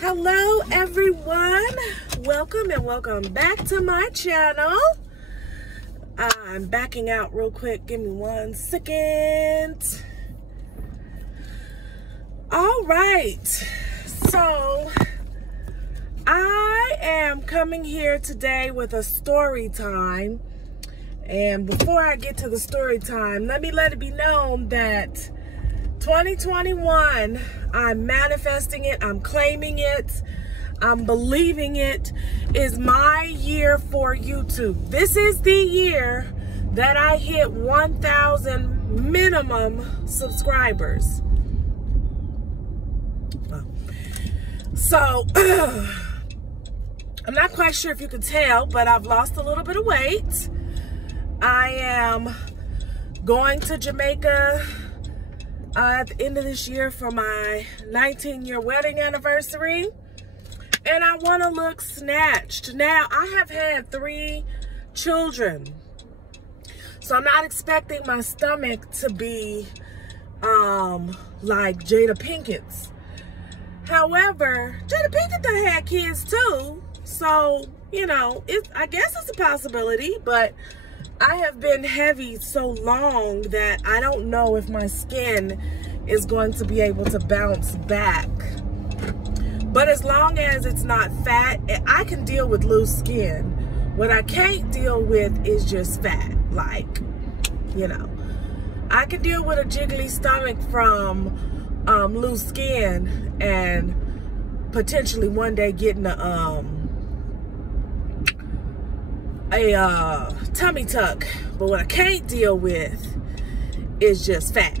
Hello everyone, welcome and welcome back to my channel. I'm backing out real quick, give me 1 second. All right, so I am coming here today with a story time. And before I get to the story time, let it be known that 2021, I'm manifesting it, I'm claiming it, I'm believing it, is my year for YouTube. This is the year that I hit 1,000 minimum subscribers. So, I'm not quite sure if you can tell, but I've lost a little bit of weight. I am going to Jamaica at the end of this year for my 19-year wedding anniversary, and I want to look snatched. Now, I have had 3 children, so I'm not expecting my stomach to be like Jada Pinkett's. However, Jada Pinkett done had kids too, so you know, I guess it's a possibility, but I have been heavy so long that I don't know if my skin is going to be able to bounce back. But as long as it's not fat, I can deal with loose skin. What I can't deal with is just fat. Like, you know, I can deal with a jiggly stomach from loose skin and potentially one day getting a tummy tuck, but what I can't deal with is just fat.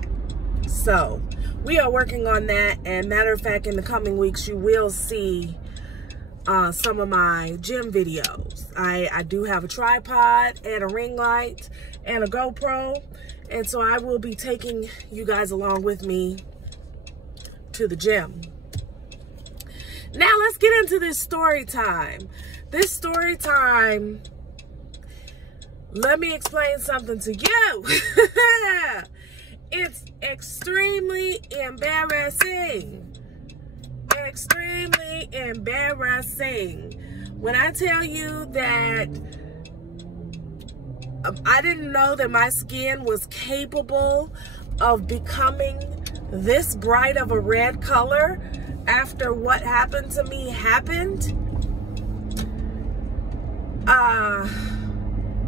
So we are working on that, and matter of fact, in the coming weeks you will see some of my gym videos. I do have a tripod and a ring light and a GoPro, and so I will be taking you guys along with me to the gym. Now let's get into this story time. This story time, let me explain something to you. It's extremely embarrassing. Extremely embarrassing. When I tell you that I didn't know that my skin was capable of becoming this bright of a red color after what happened to me happened.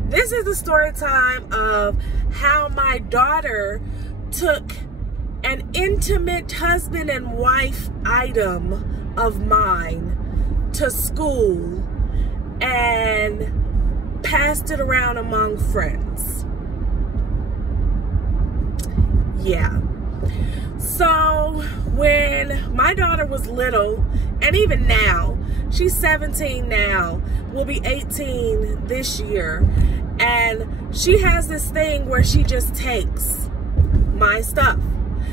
This is the story time of how my daughter took an intimate husband and wife item of mine to school and passed it around among friends. Yeah. So when my daughter was little, and even now, she's 17 now, will be 18 this year, and she has this thing where she just takes my stuff.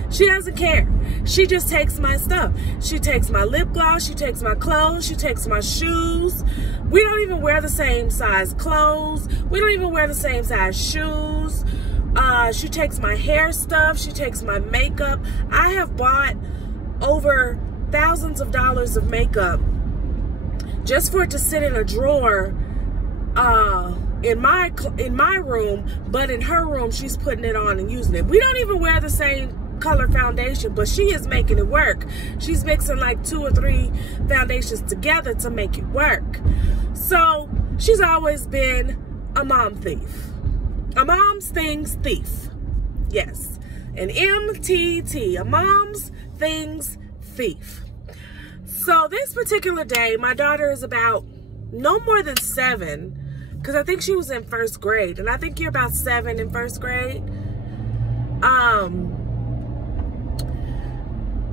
She doesn't care. She just takes my stuff. She takes my lip gloss, she takes my clothes, she takes my shoes. We don't even wear the same size clothes. We don't even wear the same size shoes. She takes my hair stuff, she takes my makeup. I have bought over thousands of dollars of makeup just for it to sit in a drawer in my room, but in her room she's putting it on and using it. We don't even wear the same color foundation, but she is making it work. She's mixing like 2 or 3 foundations together to make it work. So she's always been a mom thief. A mom's things thief. Yes, an MTT, a mom's things thief. So this particular day, my daughter is about no more than 7, because I think she was in 1st grade, and I think you're about 7 in 1st grade.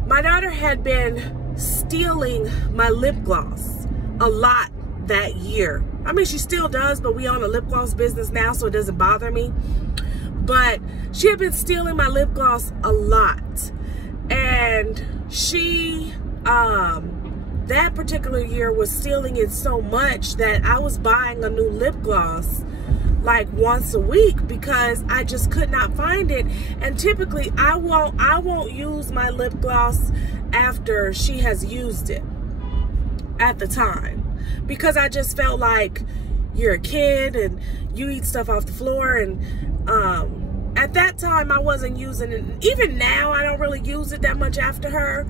My daughter had been stealing my lip gloss a lot that year. I mean, she still does, but we own a lip gloss business now, so it doesn't bother me. But she had been stealing my lip gloss a lot. And she, that particular year was stealing it so much that I was buying a new lip gloss like once a week because I just could not find it. And typically I won't use my lip gloss after she has used it. at the time, because I just felt like you're a kid and you eat stuff off the floor. And at that time I wasn't using it. Even now I don't really use it that much after her,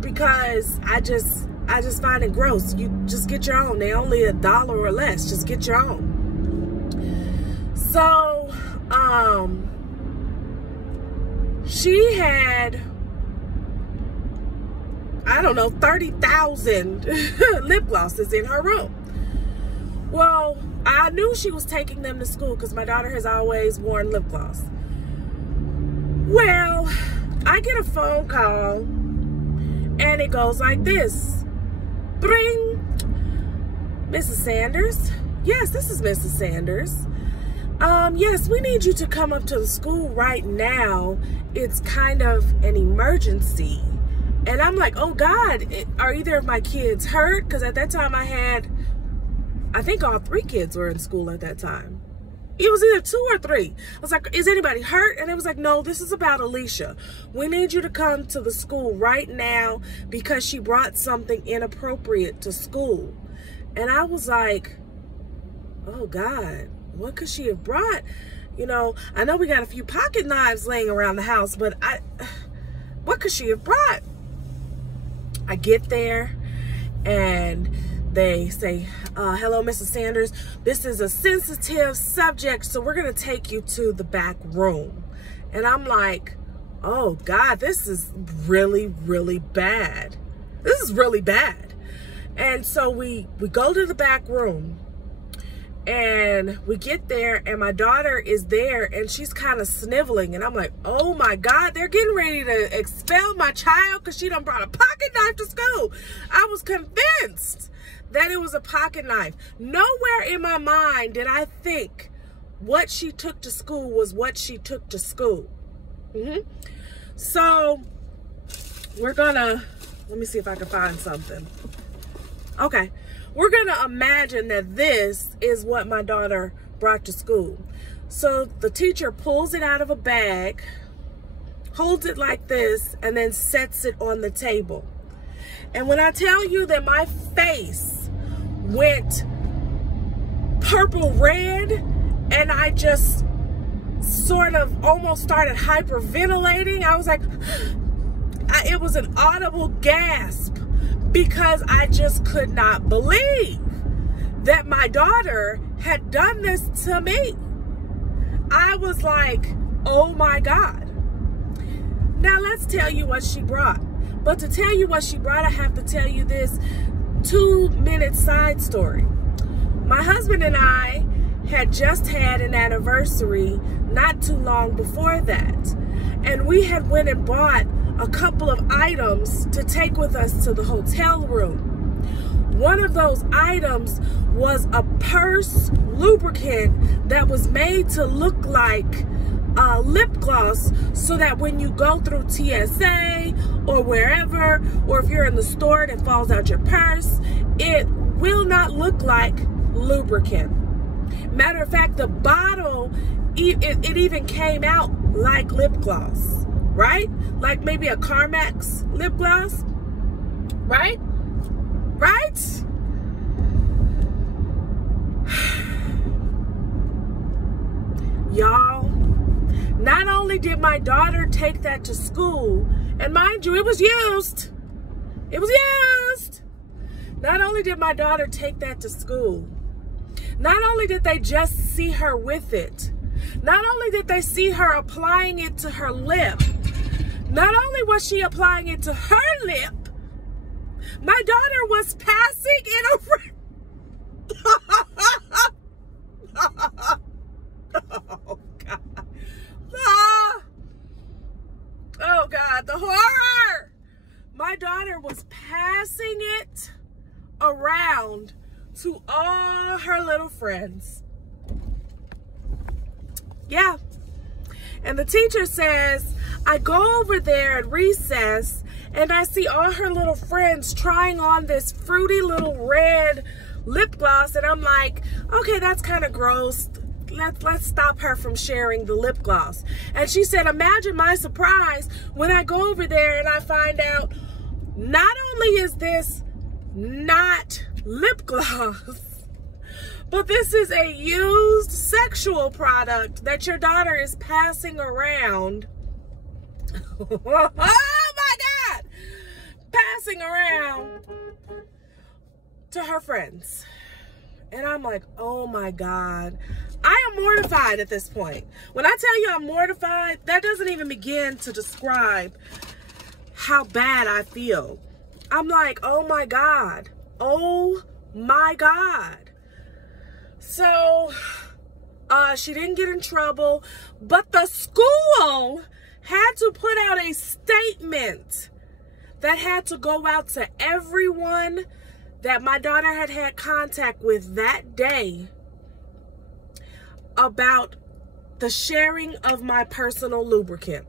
because I just find it gross. You just get your own. They're only $1 or less. Just get your own. So she had, I don't know, 30,000 lip glosses in her room. Well, I knew she was taking them to school because my daughter has always worn lip gloss. Well, I get a phone call and it goes like this. Bring. Mrs. Sanders? Yes, this is Mrs. Sanders. Yes, we need you to come up to the school right now. It's kind of an emergency. And I'm like, oh God, are either of my kids hurt? Because at that time I think all 3 kids were in school at that time. It was either 2 or 3. I was like, is anybody hurt? And it was like, no, this is about Alicia. We need you to come to the school right now because she brought something inappropriate to school. And I was like, oh God, what could she have brought? You know, I know we got a few pocket knives laying around the house, but what could she have brought? I get there and they say, hello, Mrs. Sanders. This is a sensitive subject, so we're going to take you to the back room. And I'm like, oh God, this is really, really bad. This is really bad. And so we go to the back room. And we get there and my daughter is there and she's kind of sniveling. And I'm like, oh my God, they're getting ready to expel my child because she done brought a pocket knife to school. I was convinced that it was a pocket knife. Nowhere in my mind did I think what she took to school was what she took to school. So we're gonna, let me see if I can find something. Okay. We're going to imagine that this is what my daughter brought to school. So the teacher pulls it out of a bag, holds it like this, and then sets it on the table. And when I tell you that my face went purple red, and I just sort of almost started hyperventilating, I was like, it was an audible gasp. Because I just could not believe that my daughter had done this to me. I was like, oh my God. Now let's tell you what she brought. But to tell you what she brought, I have to tell you this 2-minute side story. My husband and I had just had an anniversary not too long before that. And we had went and bought a couple of items to take with us to the hotel room. One of those items was a purse lubricant that was made to look like lip gloss, so that when you go through TSA or wherever, or if you're in the store and it falls out your purse, it will not look like lubricant. Matter of fact, the bottle, it even came out like lip gloss. Right? Like maybe a Carmex lip gloss. Right? Right? Y'all, not only did my daughter take that to school, and mind you, it was used. It was used. Not only did my daughter take that to school, not only did they just see her with it, not only did they see her applying it to her lip, not only was she applying it to her lip, my daughter was passing it around. Oh, God. Oh, God, the horror. My daughter was passing it around to all her little friends. Yeah. And the teacher says, I go over there at recess and I see all her little friends trying on this fruity little red lip gloss. And I'm like, okay, that's kind of gross. Let's stop her from sharing the lip gloss. And she said, imagine my surprise when I go over there and I find out not only is this not lip gloss, but this is a used sexual product that your daughter is passing around. Oh my God! Passing around to her friends. And I'm like, oh my God. I am mortified at this point. When I tell you I'm mortified, that doesn't even begin to describe how bad I feel. I'm like, oh my God. Oh my God. So, she didn't get in trouble, but the school had to put out a statement that had to go out to everyone that my daughter had had contact with that day about the sharing of my personal lubricant,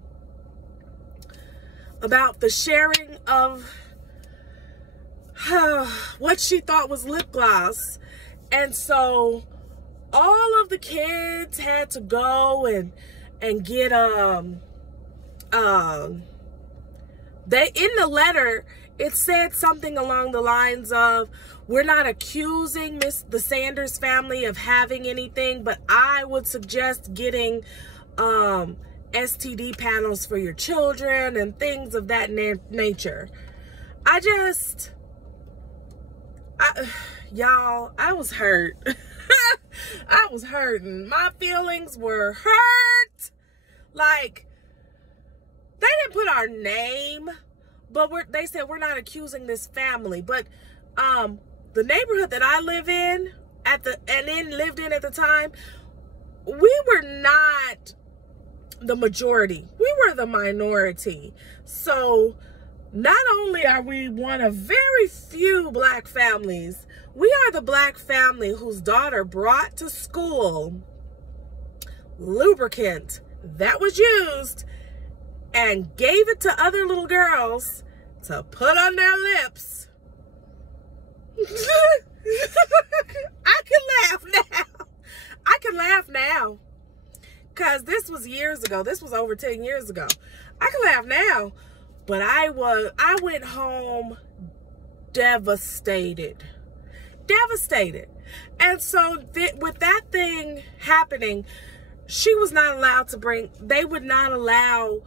about the sharing of what she thought was lip gloss. And so all of the kids had to go and get they, in the letter, it said something along the lines of, we're not accusing the Sanders family of having anything, but I would suggest getting STD panels for your children and things of that nature. Y'all, I was hurt. I was hurting. My feelings were hurt. Like, they didn't put our name, but they said we're not accusing this family. But the neighborhood that I live in lived in at the time, we were not the majority. We were the minority. So not only are we one of very few Black families, we are the Black family whose daughter brought to school lubricant that was used and gave it to other little girls to put on their lips. I can laugh now. I can laugh now. Because this was years ago. This was over 10 years ago. I can laugh now. But I went home devastated. Devastated. And so with that thing happening, she was not allowed to they would not allow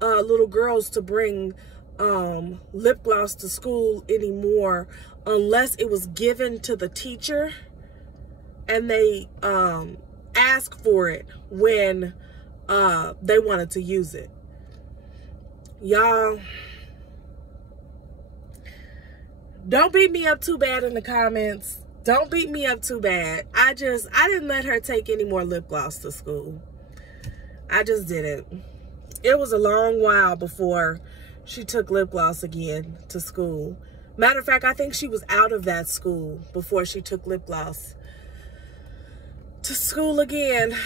little girls to bring lip gloss to school anymore unless it was given to the teacher and they asked for it when they wanted to use it. Y'all, don't beat me up too bad in the comments. Don't beat me up too bad. I didn't let her take any more lip gloss to school. I just didn't. It was a long while before she took lip gloss again to school. Matter of fact, I think she was out of that school before she took lip gloss to school again.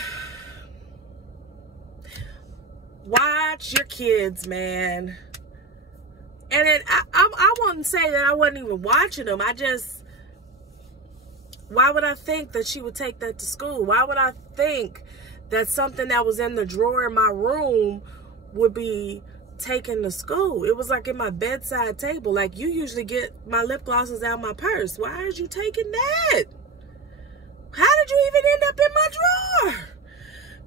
Watch your kids, man. And I wouldn't say that I wasn't even watching them. Why would I think that she would take that to school? Why would I think that something that was in the drawer in my room would be taken to school? It was like in my bedside table. Like, you usually get my lip glosses out of my purse. Why are you taking that? How did you even end up in my drawer?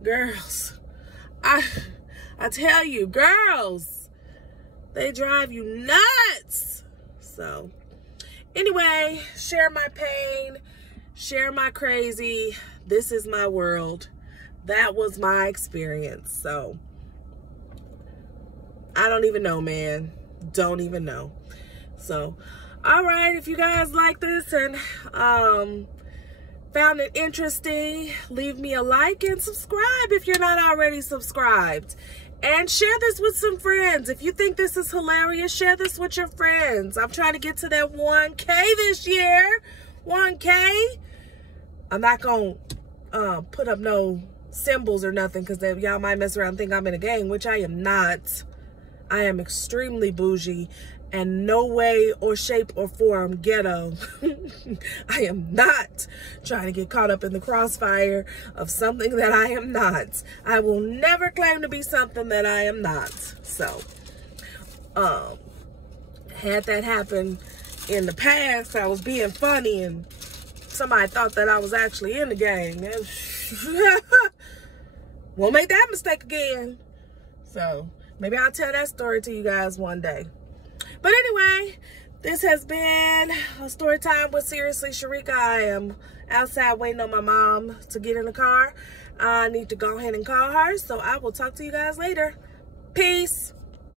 Girls, I tell you, girls, they drive you nuts. So, anyway, share my pain, share my crazy. This is my world. That was my experience. So, I don't even know, man. Don't even know. So, all right, if you guys like this and found it interesting, leave me a like and subscribe if you're not already subscribed. And share this with some friends. If you think this is hilarious, share this with your friends. I'm trying to get to that 1K this year. 1K. I'm not going to put up no symbols or nothing because y'all might mess around and think I'm in a gang, which I am not. I am extremely bougie and no way or shape or form ghetto. I am not trying to get caught up in the crossfire of something that I am not. I will never claim to be something that I am not. So, had that happen in the past I was being funny and somebody thought that I was actually in the game. Won't make that mistake again. So maybe I'll tell that story to you guys one day. But anyway, this has been a story time with Seriously Sharika. I am outside waiting on my mom to get in the car. I need to go ahead and call her. So I will talk to you guys later. Peace.